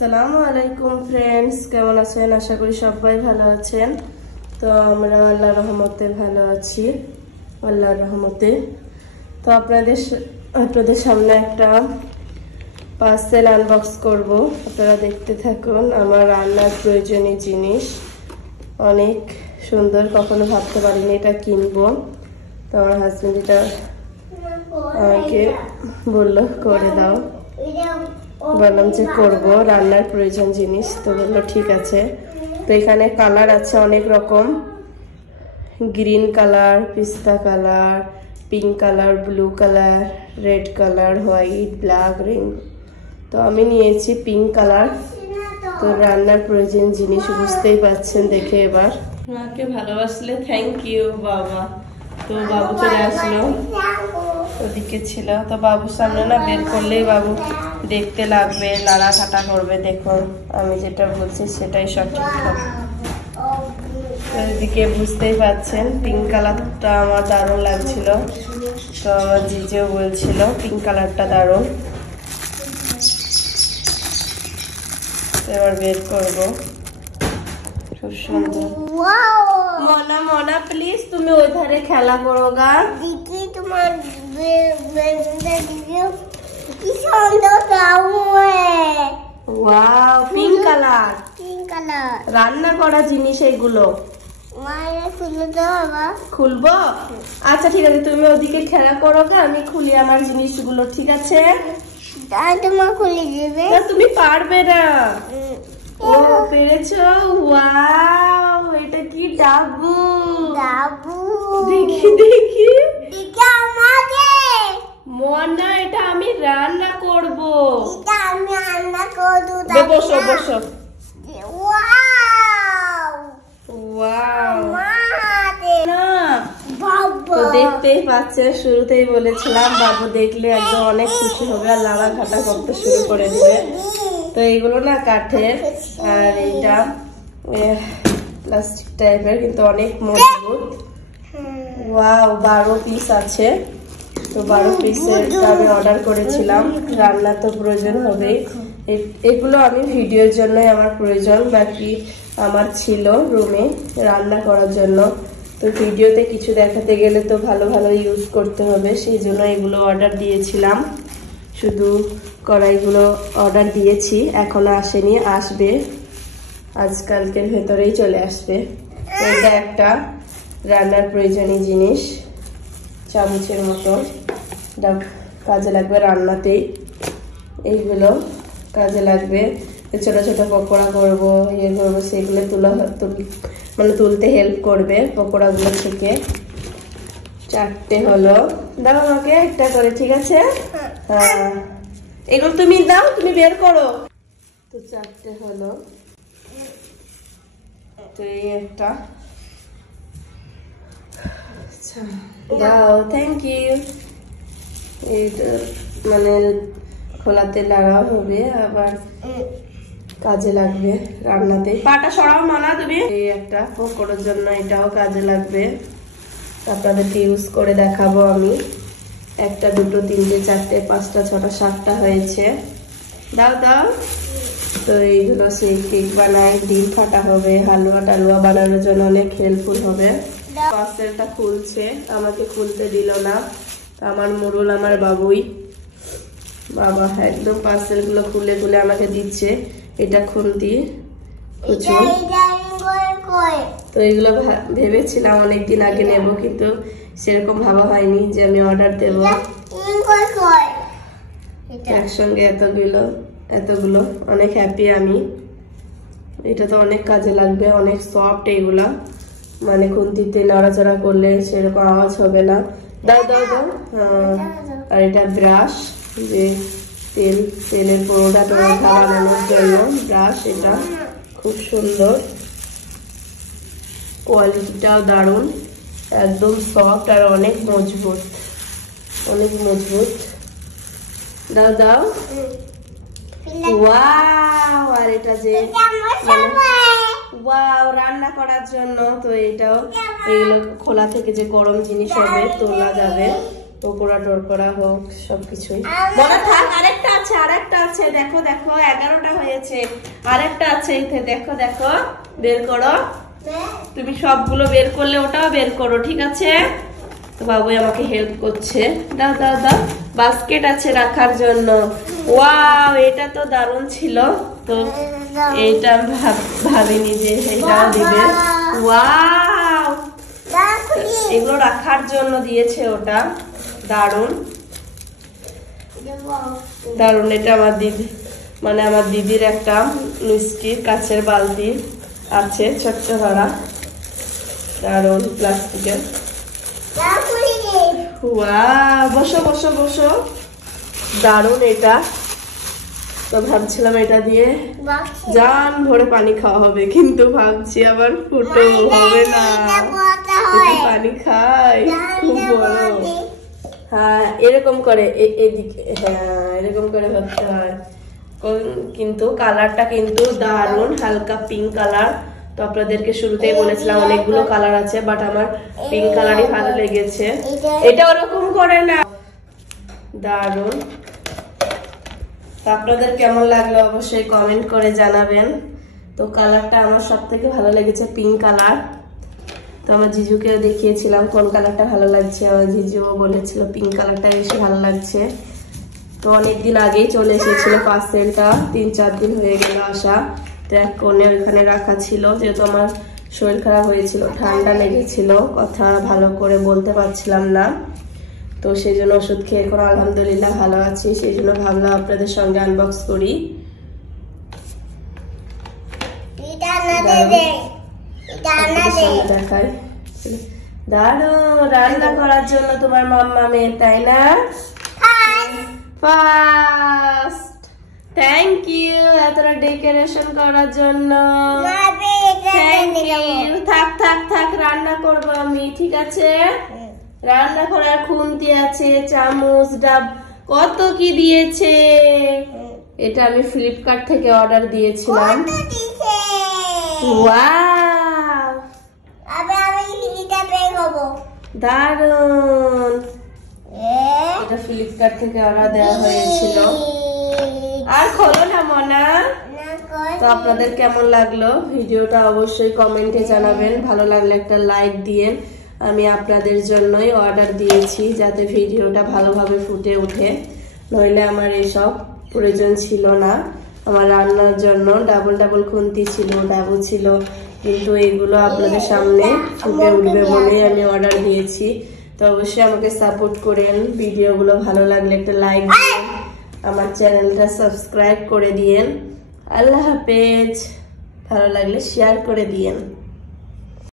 আসসালামু আলাইকুম ফ্রেন্ডস, কেমন আছেন? আশা করি সবাই ভালো আছেন। তো আমরা আল্লাহর রহমতে ভালো আছি, আল্লাহর রহমতে। তো আপনাদের সামনে একটা পার্সেল আনবক্স করব, আপনারা দেখতে থাকুন। আমার রান্নার প্রয়োজনীয় জিনিস অনেক সুন্দর, কখনো ভাবতে পারিনি এটা কিনবো। তো আমার হাজবেন্ড এটা আমাকে বললো করে দাও, বললাম যে করবো, রান্নার প্রয়োজন জিনিস। তো বললো ঠিক আছে। তো এখানে কালার আছে অনেক রকম, গ্রিন কালার, পিস্তা colour, pink colour, blue colour, red colour, white, black, ring. তো আমি নিয়েছি পিঙ্ক কালার। তো রান্নার প্রয়োজন জিনিস বুঝতেই পারছেন দেখে। এবার মাকে ভালোবাসলে থ্যাংক ইউ বাবা। তো বাবু চলে আসলো, ওদিকে ছিল। তো বাবুর সামনে না বের করলেই বাবু দেখতে লাগবে, লাড়া কাটা করবে। দেখুন আমি যেটা বলছি সেটাই সঠিক হবে। এদিকে বুঝতেই পাচ্ছেন পিঙ্ক কালারটা আমার দারুণ লাগছিল। তো আমার জিজেও বলছিল পিঙ্ক কালারটা দারুণ। এবার বের করবো, খুব সুন্দর। মনা মনা প্লিজ তুমি ওই ধারে খেলা করো গা। দিদি তোমার কি সুন্দর wow, pink colour, pink colour রান্না করা জিনিস এগুলো। মায়ের খুলে দাও বাবা। খুলবো? আচ্ছা ঠিক আছে, তুমি ওদিকে খেলা করো গা, আমি খুলি আমার জিনিসগুলো। ঠিক আছে, তোমার খুলে দেবে। তুমি পারবে না। ও পেরেছো? ওয়াও, এটা কি ডাবু? ডাবু দেখি দেখি। এটা আমাকে মনা, এটা আমি রান্না করব। এটা আমি রান্না করব। বসো বসো। ওয়াও ওয়াও না বাবা, তো দেখতেই পাচ্ছেন, শুরুতেই বলেছিলাম বাবু দেখলে একদম অনেক খুশি হবে আর লাড়া ঘাটা করতে শুরু করে দিবে। তো এইগুলো না কাঠের, আর এইটা প্লাস্টিক টাইপের, কিন্তু অনেক মজবুত। ওয়াও, 12 পিস আছে। তো 12 পিসের আমি অর্ডার করেছিলাম। রান্না তো প্রয়োজন হবেই, এগুলো আমি ভিডিওর জন্যই আমার প্রয়োজন, বাকি আমার ছিল রুমে রান্না করার জন্য। তো ভিডিওতে কিছু দেখাতে গেলে তো ভালো ভালো ইউজ করতে হবে, সেই জন্য এগুলো অর্ডার দিয়েছিলাম। শুধু কড়াইগুলো অর্ডার দিয়েছি, এখনো আসেনি, আসবে আজকালকের ভেতরেই চলে আসবে। এটা একটা রান্নার প্রয়োজনীয় জিনিস, চামচের মতো, কাজে লাগবে রান্নাতেই। এইগুলো কাজে লাগবে, ছোট ছোট পকোড়া করবো, ইয়ে করবো, সেগুলো তুলতে হেল্প করবে পকোড়াগুলো থেকে। 4টে হলো, দাও আমাকে একটা করে। ঠিক আছে, হ্যাঁ এগুলো তুমি দাও, তুমি বের করো। তো 4টে হলো। তো এই একটা, আচ্ছা দাও, থ্যাংক ইউ। এইটা মানে খোলাতে লাগাও হবে, আবার কাজে লাগবে রান্নাতে। পাটা সরাও মানা তুমি। এই একটা পকোড়ার জন্য এটাও কাজে লাগবে, আপনাদেরকে ইউজ করে দেখাবো আমি। 1, 2, 3, 4, 5, 6, 7টা হয়েছে। দাও দাও। তো এইগুলো সেই কেক বানাই, ডিম ফাটা হবে, হালুয়া টালুয়া বানানোর জন্য অনেক হেল্পফুল হবে। পার্সেলটা খুলছে, আমাকে খুলতে দিল না। আমার মুরুল আমার বাবুই, বাবা একদম পার্সেল গুলো খুলে খুলে আমাকে দিচ্ছে। এটা খুন্তি কুচু। তো এগুলো ভেবেছিলাম অনেকদিন আগে নেব, কিন্তু সেরকম ভাবা হয়নি যে আমি অর্ডার দেব একসঙ্গে এতগুলো। অনেক হ্যাপি আমি, এটা তো অনেক কাজে লাগবে, অনেক সফট এগুলা, মানে খুন্তিতে নাড়াচাড়া করলে সেরকম আওয়াজ হবে না। দাও দাও দাও। আর এটা ব্রাশ, যে তেলের পুরোটা তোমার বানানোর জন্য ব্রাশ। এটা খুব সুন্দর, কোয়ালিটিটাও দারুণ, একদম সফট আর অনেক মজবুত, অনেক মজবুত। দাও দাও। ওয়াও, আর এটা যে ওয়াও রান্না করার জন্য। তো এটাও, এগুলো খোলা থেকে যে গরম জিনিস হবে তোলা যাবে, পকোড়া টরকোড়া হোক সবকিছুই। মনে থাক, আরেকটা আছে দেখো দেখো, 11টা হয়েছে, আরেকটা আছে এতে, দেখো দেখো, বের করো। তুমি সবগুলো বের করলে ওটাও বের করো, ঠিক আছে? তো বাবুই আমাকে হেল্প করছে। দাও দাও দাও, বাস্কেট আছে রাখার জন্য। ওয়াও, এটা তো দারুণ ছিল। তো এইটা ভাবিনি যে এটা দিবে। ওয়াও, এগুলো রাখার জন্য দিয়েছে ওটা, দারুণ দারুণ। এটা আমার দিদি, মানে আমার দিদির একটা মিষ্টির কাছের বালতি আছে, ছোট্ট ধরা, দারুণ প্লাস্টিকের। ওয়াও, বসো বসো বসো, দারুণ এটা। তো ভাবছিলাম এটা দিয়ে জান ভরে পানি খাওয়া হবে, কিন্তু ভাবছি আবার ফুটো হবে না, পানি খাই খুব বড়। হ্যাঁ, এরকম করে এদিকে, হ্যাঁ এরকম করে ভাবতে হয়। কিন্তু কালারটা কিন্তু দারুণ, হালকা পিঙ্ক কালার। তো আপনাদেরকে শুরুতেই বলেছিলাম অনেকগুলো কালার আছে, বাট আমার পিঙ্ক কালারই ভালো লেগেছে। এটা ওরকম করে না, দারুণ। আপনাদের কেমন লাগলো অবশ্যই কমেন্ট করে জানাবেন। তো কালারটা আমার সব থেকে ভালো লেগেছে পিঙ্ক কালার। তো আমার জিজুকে দেখিয়েছিলাম কোন কালারটা ভালো লাগছে, আমার জিজুও বলেছিল পিঙ্ক কালারটা বেশি ভালো লাগছে। তো অনেকদিন আগেই চলে এসেছিল পার্সেলটা, 3-4 দিন হয়ে গেল আসা। তো এক কোণে ওইখানে রাখা ছিল, যেহেতু আমার শরীর খারাপ হয়েছিল, ঠান্ডা লেগেছিল, কথা ভালো করে বলতে পারছিলাম না। তো সেই জন্য ওষুধ খেয়ে এখন আলহামদুলিল্লাহ ভালো আছি, সেই জন্য ভাবলাম আপনাদের সঙ্গে আনবক্স করি। দেখাই, দারুণ রান্না করার জন্য তোমার মাম্মামে, তাই না? ফার্স্ট থ্যাংক ইউ এতটা ডেকোরেশন করার জন্য। Thank you. থাক থাক থাক, রান্না করবো আমি, ঠিক আছে? রান্না করার খুন্তি আছে, চামচ, ডাব, কত কি দিয়েছে। এটা আমি ফ্লিপকার্ট থেকে অর্ডার দিয়েছিলাম। ওয়াও, দারুন। এটা ফ্লিপকার্ট থেকে অর্ডার দেওয়া হয়েছিল। আর খোলো না মনা। তো আপনাদের কেমন লাগলো ভিডিওটা অবশ্যই কমেন্টে জানাবেন, ভালো লাগলে একটা লাইক দিয়েন। আমি আপনাদের জন্যই অর্ডার দিয়েছি, যাতে ভিডিওটা ভালোভাবে ফুটে ওঠে, নইলে আমার এসব প্রয়োজন ছিল না। আমার রান্নার জন্য ডাবল খুন্তি ছিল, ডাবু ছিল, কিন্তু এগুলো আপনাদের সামনে ফুটে উঠবে বলে আমি অর্ডার দিয়েছি। তো অবশ্যই আমাকে সাপোর্ট করেন, ভিডিওগুলো ভালো লাগলে একটা লাইক দিন, আমার চ্যানেলটা সাবস্ক্রাইব করে দিয়েন। আল্লাহ হাফেজ। ভালো লাগলে শেয়ার করে দিয়েন।